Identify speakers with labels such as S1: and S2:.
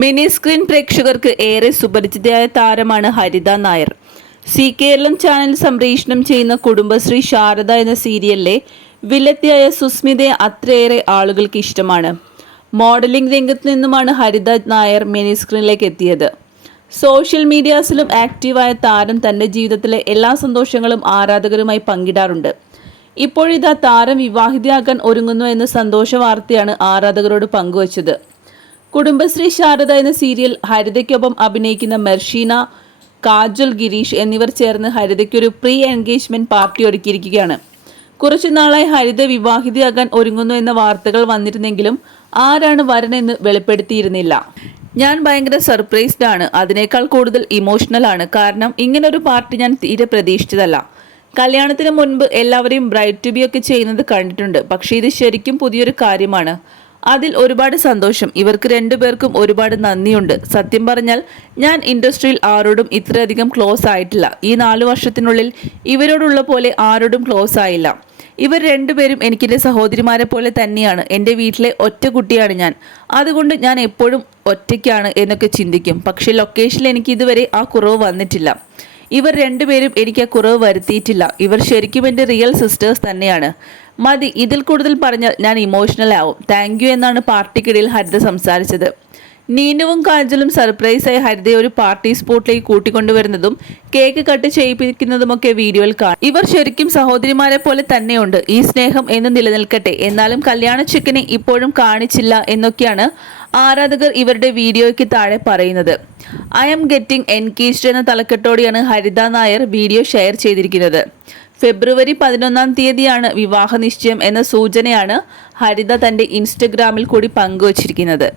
S1: Mini screen പ്രേക്ഷകർക്ക് ഏറെ സുപരിചിതയായ താരമാണ് ഹരിത നായർ. സി കേരളം ചാനൽ സംപ്രേഷണം ചെയ്യുന്ന കുടുംബശ്രീ ശാരദ എന്ന സീരിയലിലെ വില്ലത്തിയായ സുസ്മിതയെ അത്രയേറെ ആളുകൾക്ക് ഇഷ്ടമാണ്. മോഡലിംഗ് രംഗത്ത് നിന്നുമാണ് ഹരിത നായർ മിനി സ്ക്രീനിലേക്ക് എത്തിയത്. സോഷ്യൽ മീഡിയാസിലും ആക്റ്റീവായ താരം തന്റെ ജീവിതത്തിലെ എല്ലാ സന്തോഷങ്ങളും ആരാധകരുമായി പങ്കിടാറുണ്ട്. ഇപ്പോഴിതാ താരം വിവാഹിതയാകാൻ ഒരുങ്ങുന്നു എന്ന സന്തോഷ വാർത്തയാണ് ആരാധകരോട് പങ്കുവച്ചത്. കുടുംബശ്രീ ശാരദ എന്ന സീരിയൽ ഹരിതയ്ക്കൊപ്പം അഭിനയിക്കുന്ന മെർഷീന കാജൽ ഗിരീഷ് എന്നിവർ ചേർന്ന് ഹരിതയ്ക്കൊരു പ്രീ എൻഗേജ്മെന്റ് പാർട്ടി ഒരുക്കിയിരിക്കുകയാണ്. കുറച്ചു നാളായി ഹരിത വിവാഹിതയാകാൻ ഒരുങ്ങുന്നു എന്ന വാർത്തകൾ വന്നിരുന്നെങ്കിലും ആരാണ് വരനെന്ന് വെളിപ്പെടുത്തിയിരുന്നില്ല. ഞാൻ ഭയങ്കര സർപ്രൈസ്ഡ് ആണ്. അതിനേക്കാൾ കൂടുതൽ ഇമോഷണൽ ആണ്. കാരണം ഇങ്ങനൊരു പാർട്ടി ഞാൻ തീരെ പ്രതീക്ഷിച്ചതല്ല. കല്യാണത്തിന് മുൻപ് എല്ലാവരെയും ബ്രൈറ്റ് ടു ബി ഒക്കെ ചെയ്യുന്നത് കണ്ടിട്ടുണ്ട്. പക്ഷേ ഇത് ശരിക്കും പുതിയൊരു കാര്യമാണ്. അതിൽ ഒരുപാട് സന്തോഷം. ഇവർക്ക് രണ്ടുപേർക്കും ഒരുപാട് നന്ദിയുണ്ട്. സത്യം പറഞ്ഞാൽ ഞാൻ ഇൻഡസ്ട്രിയിൽ ആരോടും ഇത്രയധികം ക്ലോസ് ആയിട്ടില്ല. ഈ നാലു വർഷത്തിനുള്ളിൽ ഇവരോടുള്ള പോലെ ആരോടും ക്ലോസ് ആയില്ല. ഇവർ രണ്ടുപേരും എനിക്കെന്റെ സഹോദരിമാരെ പോലെ തന്നെയാണ്. എന്റെ വീട്ടിലെ ഒറ്റ കുട്ടിയാണ് ഞാൻ. അതുകൊണ്ട് ഞാൻ എപ്പോഴും ഒറ്റയ്ക്കാണ് എന്നൊക്കെ ചിന്തിക്കും. പക്ഷേ ലൊക്കേഷനിൽ എനിക്ക് ഇതുവരെ ആ കുറവ് വന്നിട്ടില്ല. ഇവർ രണ്ടുപേരും എനിക്ക് കുറവ് വരുത്തിയിട്ടില്ല. ഇവർ ശരിക്കും എന്റെ റിയൽ സിസ്റ്റേഴ്സ് തന്നെയാണ്. മതി ഇതിൽ കൂടുതൽ പറഞ്ഞാൽ ഞാൻ ഇമോഷണൽ ആവും. താങ്ക് യു എന്നാണ് പാർട്ടിക്കിടയിൽ ഹരിത സംസാരിച്ചത്. നീനുവും കാജലും സർപ്രൈസായി ഹരിതയെ ഒരു പാർട്ടി സ്പോട്ടിലേക്ക് കൂട്ടിക്കൊണ്ടുവരുന്നതും കേക്ക് കട്ട് ചെയ്യിപ്പിക്കുന്നതുമൊക്കെ വീഡിയോയിൽ കാണും. ഇവർ ശരിക്കും സഹോദരിമാരെ പോലെ തന്നെയുണ്ട്. ഈ സ്നേഹം എന്ന് നിലനിൽക്കട്ടെ. എന്നാലും കല്യാണ ചിക്കനെ ഇപ്പോഴും കാണിച്ചില്ല എന്നൊക്കെയാണ് ആരാധകർ ഇവരുടെ വീഡിയോയ്ക്ക് താഴെ പറയുന്നത്. ഐ എം ഗെറ്റിംഗ് എൻഗേജ്ഡ് എന്ന തലക്കെട്ടോടെയാണ് ഹരിത നായർ വീഡിയോ ഷെയർ ചെയ്തിരിക്കുന്നത്. ഫെബ്രുവരി പതിനൊന്നാം തീയതിയാണ് വിവാഹ നിശ്ചയം എന്ന സൂചനയാണ് ഹരിത തന്റെ ഇൻസ്റ്റഗ്രാമിൽ കൂടി പങ്കുവച്ചിരിക്കുന്നത്.